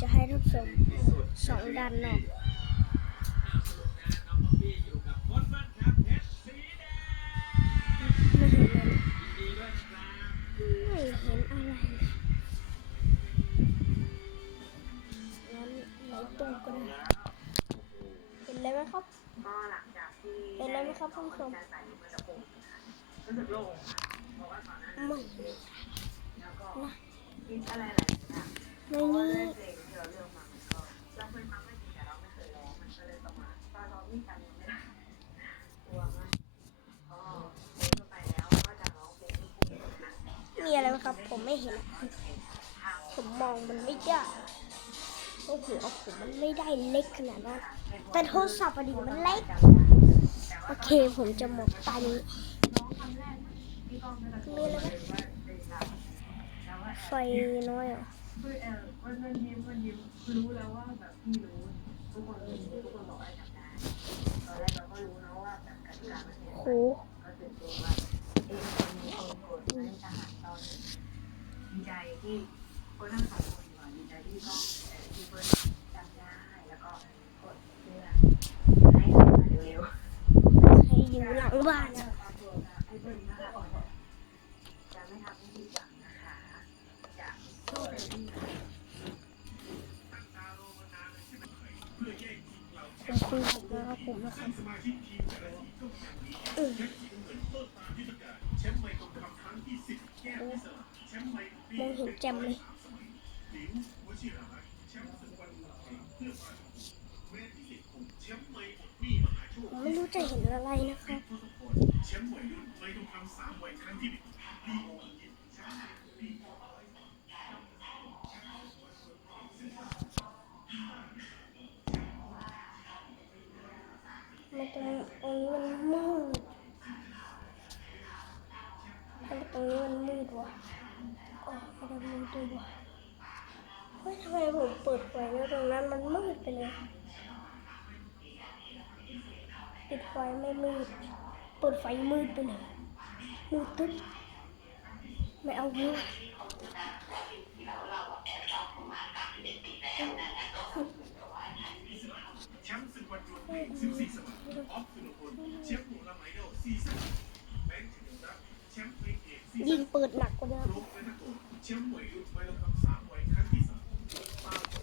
จะให้ท่านชมสองด้านนอกไม่เห็นเลยไม่เห็นอะไรงั้นไหนตู้ก็ได้เห็นอะไรไหมครับก็หลังจากที่เห็นอะไรไหมครับท่านผู้ชมกส่วนนั้นไม่นะในนี้ ที่จำยังไม่ได้กลัวมากก็เพลงทั่วไปแล้วก็จะร้องเพลงลูกทุ่งนะมีอะไรไหมครับ ผมไม่เห็น ผมมองมันไม่ได้โอ้โหเอาผมมันไม่ได้เล็กขนาดนั้นแต่โทรศัพท์อดิมันเล็ก โอเคผมจะหมดตานี้มีอะไรไหมไฟน้อยเหรอ รู้แล้วว่าแบบพี่รู้ทุกคน ให้ทหารตอนดีใจที่คนทั้งสอง งแจ่มเลยไม่รู้จะเห็นอะไรนะครับมันตรงนี้มันมืดทำไมตรงนี้มันมืดว่ะ อ๋อมันมืดด้วยวเฮ้ยทำไมผมเปิดไฟแล้วตรงนั้นมันมืดไปเลยปิดไฟไม่มืด เปิดไฟมืดไปเลยมืดตึ๊บไม่เอามืดยิงเปิดหนักกว่าเดิม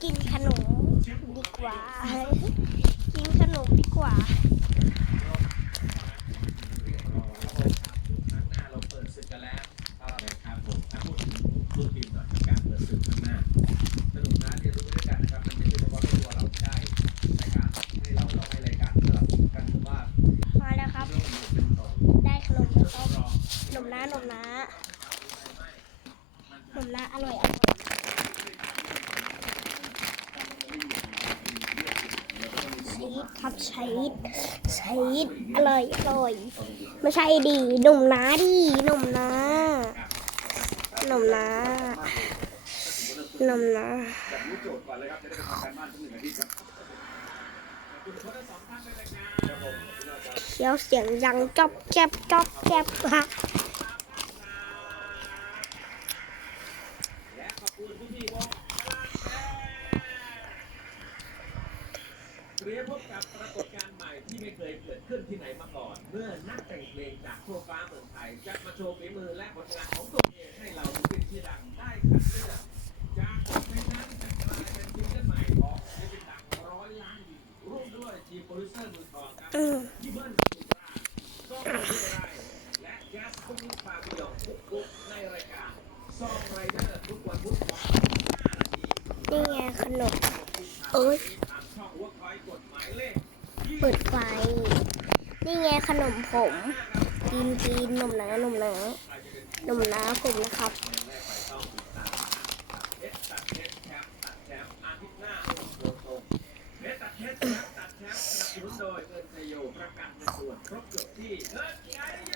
กินขนมดีก ว่า กินขนมดีกว่า หน้าเราเปิดศึกกันแล้วนะครับผมถ้าพูดถึงรุ่นทีมหน่อยการเปิดศึกข้างหน้าสนุกนะเรียนรู้ไปด้วยกันนะครับมันไม่ใช่เฉพาะตัวเราที่ได้รายการให้เราเราให้รายการสลับกันว่า มาแล้วครับ เรื่องมันเป็นต่อ ได้ขนมแล้วครับ รอ ขนมน้าขนมน้าขนมน้าอร่อยอร่อยชีสครับชีสชีสอร่อยอร่อย ไม่ใช่ดิหนุ่มน้าดิหนุ่มน้าหนุ่มน้าหนุ่มน้าเขี้ยวเสียงยังจอบแจ๊บจอบแจ๊บฮะ และขอบคุณพี่พี่วงเตรียมพบกับปรากฏการณ์ใหม่ที่ไม่เคยเกิดขึ้นที่ไหนมาก่อน เมื่อนักแต่ งเพลงจากทั่วฟ้าเมืองไทยจะมาโชว์ฝีมือและผลงานของตัวเองให้เราเป็นที่ดังได้คัดเลือกจากบทเพลงนั้นจะกลายเป็นซิงเกิลใหม่ของศิลปินดังร้อยล้านวิวร่วมด้วยทีมโปรดิวเซอร์มือทองครับที่เบิ้ลสุราก็ไม่ได้และแจ๊สคุณิฟาบิยอคุกคุกในรายการซองไรเดอร์ทุกวันพุธของ5นาทีนี่ไงขนมเอ้ยทางช่อเปิดไฟ นี่ไงขนมผม กินกินนมหนานมหนานมหนาผมนะครับเอสตัดเทสแชมป์ตัดแชมป์อาทิตย์หน้าโดนตรงเอสตัดเทสแชมป์ตัดแชมป์สนับสนุนโดยเงินไทยโยประกันในส่วนครบจบที่เงินไทยโย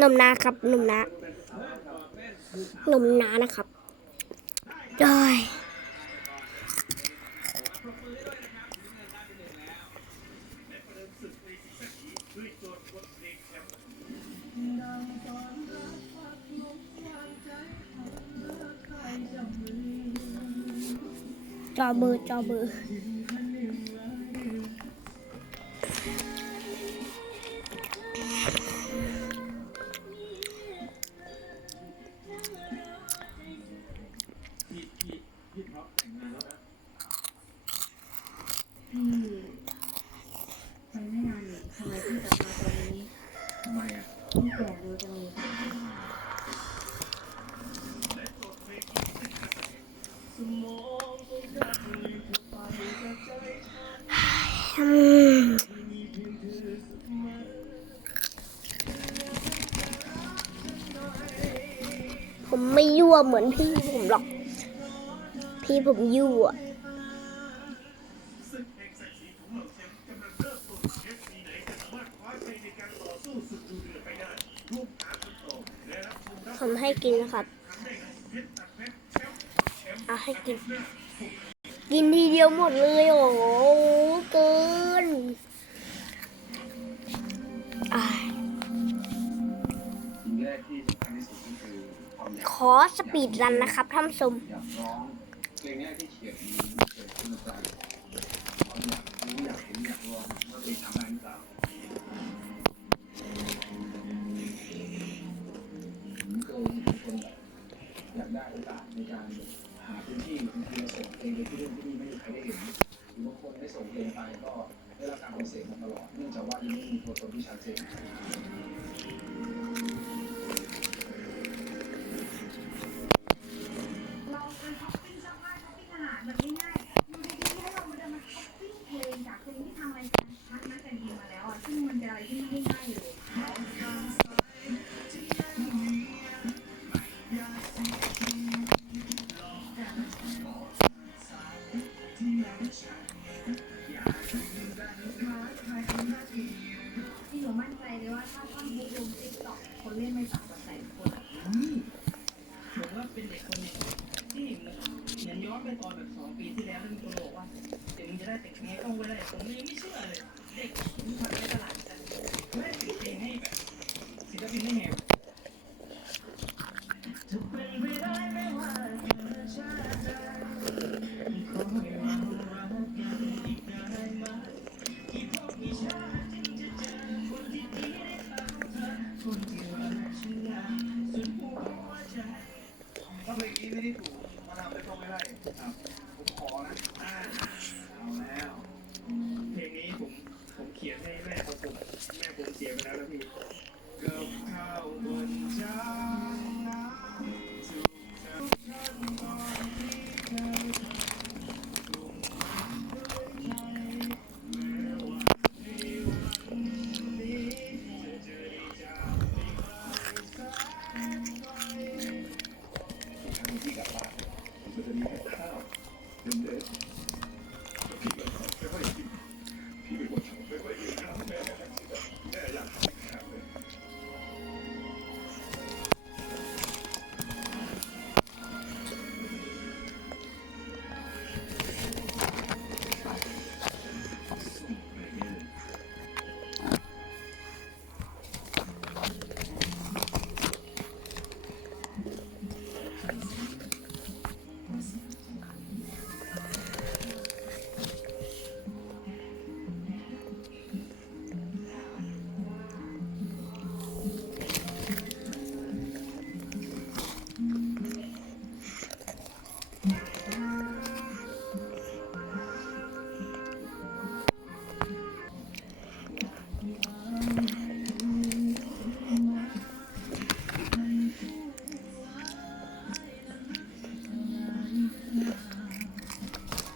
นมนาครับนมนานมนานะครับโอยจอเบอร์จอเบอร์ ผมไม่ยั่วเหมือนพี่ผมหรอก พี่ผมยั่วผมให้กินนะครับเอาให้กิน กินทีเดียวหมดเลยโอ้โหเกินอ่า ขอสปีดรันนะครับท่านผู้ชมได้ส่งเพลงไปก็ได้รับการปฏิเสธมาตลอดเนื่องจากว่ายังไม่มีตัวตนที่ชัดเจน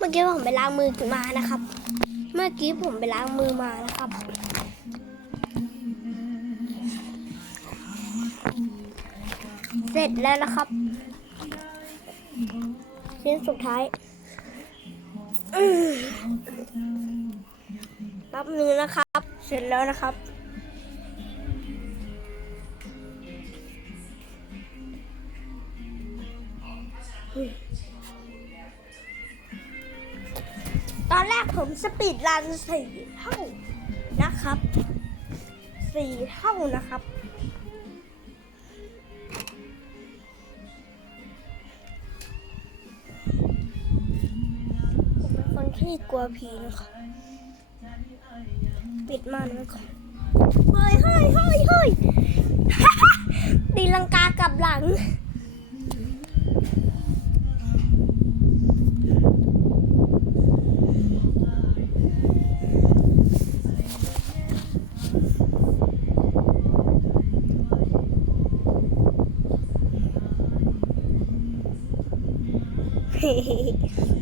มื่อกี้ผมไปล้างมือมานะครับ เมื่อกี้ผมไปล้างมือมานะครับ เสร็จแล้วนะครับชิ้นสุดท้ายอืมแป๊บนึงนะครับ เสร็จแล้วนะครับต อนแรกผมสปีดรันสี่เท่านะครับสี่เท่านะครับ ผมเป็นคนที่กลัวผีนะครับปิดม่านไว้ก่อนเฮ้ยเฮ้ยเฮ้ยเฮ้ยตีลังกากลับหลัง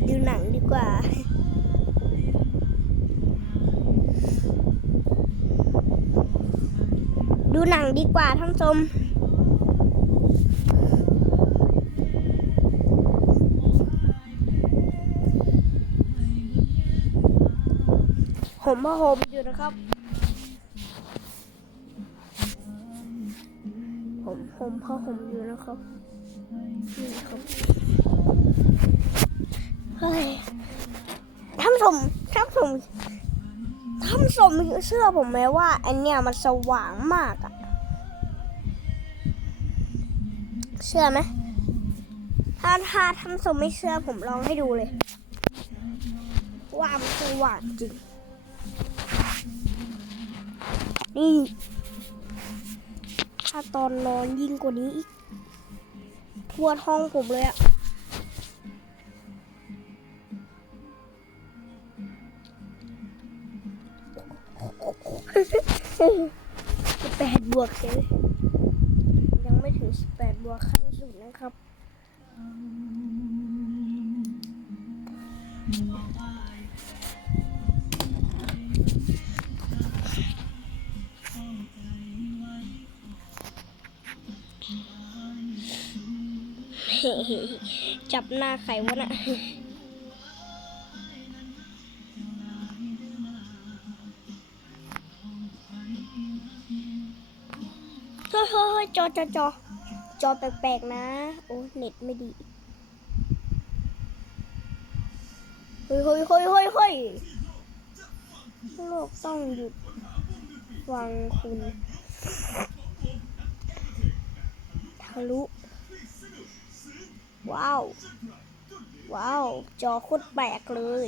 ดูหนังดีกว่า ดูหนังดีกว่าท่านชมผมมาห่มอยู่นะครับ ผมผมผ้าห่มอยู่นะครับนี่ครับ ท่านผู้ชมท่านผู้ชมท่านผู้ชมเชื่อผมไหมว่าอันเนี้ยมันสว่างมากอะเชื่อไหมถ้าถ้าท่านผู้ชมไม่เชื่อผมลองให้ดูเลย ว่ามันสว่างจริง นี่ ถ้าตอนนอนยิ่งกว่านี้อีกทั่วท้องผมเลยอะ สิบแปดบวกเฉยยังไม่ถึงสิบแปดบวกขั้นสุดนะครับจับหน้าไขวะน่ะ จอจอจอจอแปลกๆนะ โอ้เน็ตไม่ดีเฮ้ยเฮ้ยเฮ้ยเฮ้ยเฮ้ยโลกต้องหยุดฟังคุณทะลุ ว้าว ว้าว จอโคตรแปลกเลย